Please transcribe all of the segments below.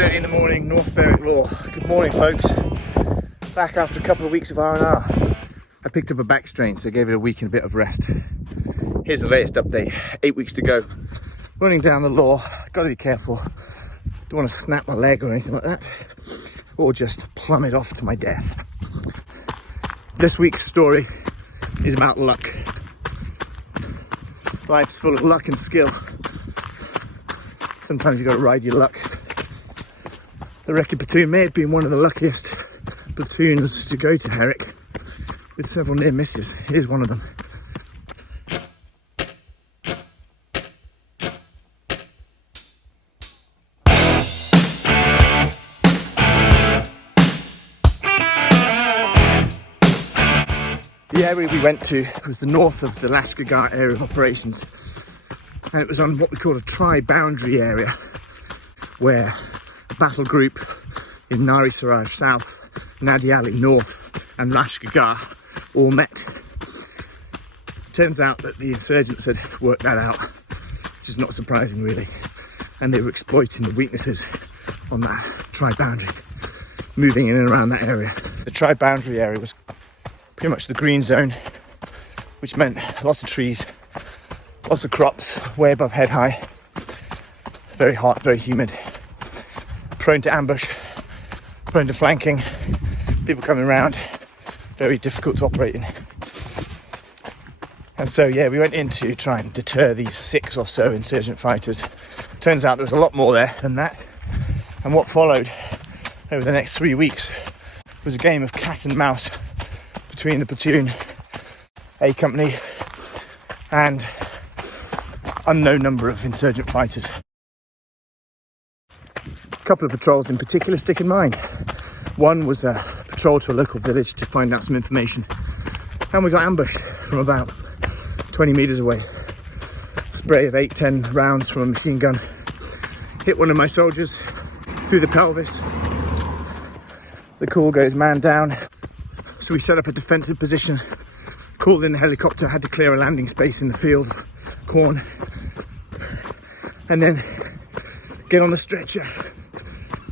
6:30 in the morning, North Berwick Law. Good morning, folks. Back after a couple of weeks of R&R. I picked up a back strain, so I gave it a week and a bit of rest. Here's the latest update. 8 weeks to go. Running down the Law. Got to be careful. Don't want to snap my leg or anything like that, or just plummet off to my death. This week's story is about luck. Life's full of luck and skill. Sometimes you've got to ride your luck. The Recce Platoon may have been one of the luckiest platoons to go to Herrick, with several near misses. Here's one of them. The area we went to was the north of the Lashkar area of operations, and it was on what we call a tri-boundary area, where a battle group in Nari Saraj south, Nadi Ali north, and Lashkar all met. Turns out that the insurgents had worked that out, which is not surprising really, and they were exploiting the weaknesses on that tri-boundary, moving in and around that area. The tri-boundary area was pretty much the green zone, which meant lots of trees, lots of crops, way above head high, very hot, very humid, prone to ambush, prone to flanking, people coming around, very difficult to operate in. And so yeah, we went in to try and deter these 6 or so insurgent fighters. Turns out there was a lot more there than that, and what followed over the next 3 weeks was a game of cat and mouse between the platoon, A company, and unknown number of insurgent fighters. A couple of patrols in particular stick in mind. One was a patrol to a local village to find out some information, and we got ambushed from about 20 metres away. Spray of 8-10 rounds from a machine gun hit one of my soldiers through the pelvis. The call goes man down. So we set up a defensive position, called in the helicopter, had to clear a landing space in the field of corn, and then get on the stretcher.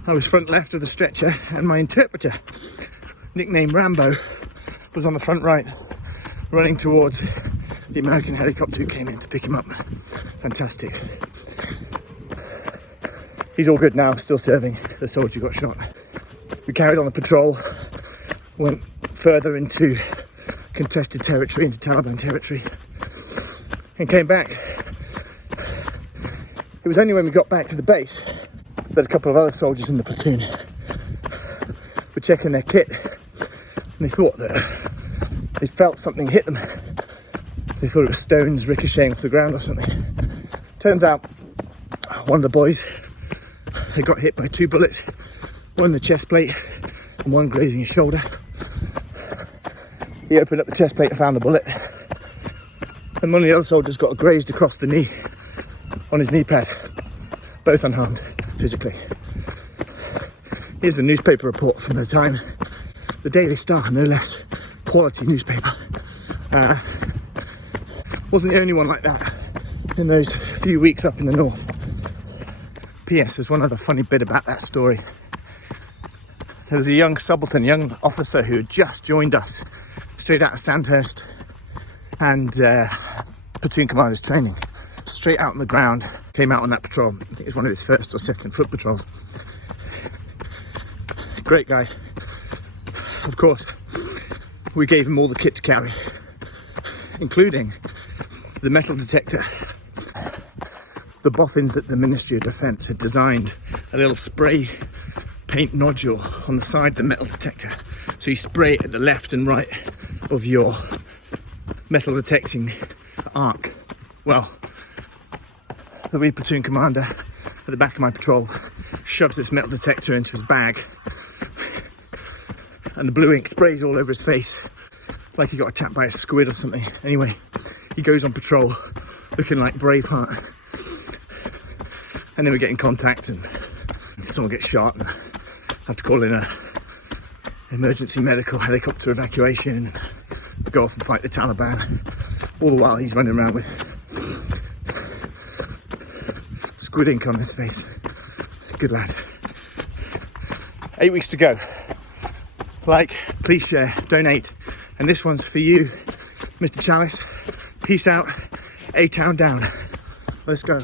I was front left of the stretcher, and my interpreter, nicknamed Rambo, was on the front right, running towards the American helicopter who came in to pick him up. Fantastic. He's all good now, still serving. The soldier got shot. We carried on the patrol, went further into contested territory, into Taliban territory, and came back. It was only when we got back to the base that a couple of other soldiers in the platoon were checking their kit, and they thought that they felt something hit them. They thought it was stones ricocheting off the ground or something. Turns out one of the boys had got hit by 2 bullets, one in the chest plate and one grazing his shoulder. He opened up the chest plate and found the bullet, and one of the other soldiers got grazed across the knee on his knee pad, both unharmed physically. Here's the newspaper report from the time, the Daily Star, no less, quality newspaper. Wasn't the only one like that in those few weeks up in the north. P.S. there's one other funny bit about that story. There was a young subaltern, young officer who had just joined us straight out of Sandhurst, and platoon commander's training. Straight out on the ground, came out on that patrol. I think it was one of his first or second foot patrols. Great guy. Of course, we gave him all the kit to carry, including the metal detector. The boffins at the Ministry of Defence had designed a little spray paint nodule on the side of the metal detector, so you spray it at the left and right of your metal detecting arc. Well, the wee platoon commander at the back of my patrol shoves this metal detector into his bag, and the blue ink sprays all over his face like he got attacked by a squid or something. Anyway, he goes on patrol looking like Braveheart, and then we get in contact and someone gets shot and have to call in a emergency medical helicopter evacuation and go off and fight the Taliban. All the while he's running around with squid ink on his face. Good lad. 8 weeks to go. Like, please share, donate. And this one's for you, Mr. Challis. Peace out, A-Town down. Let's go.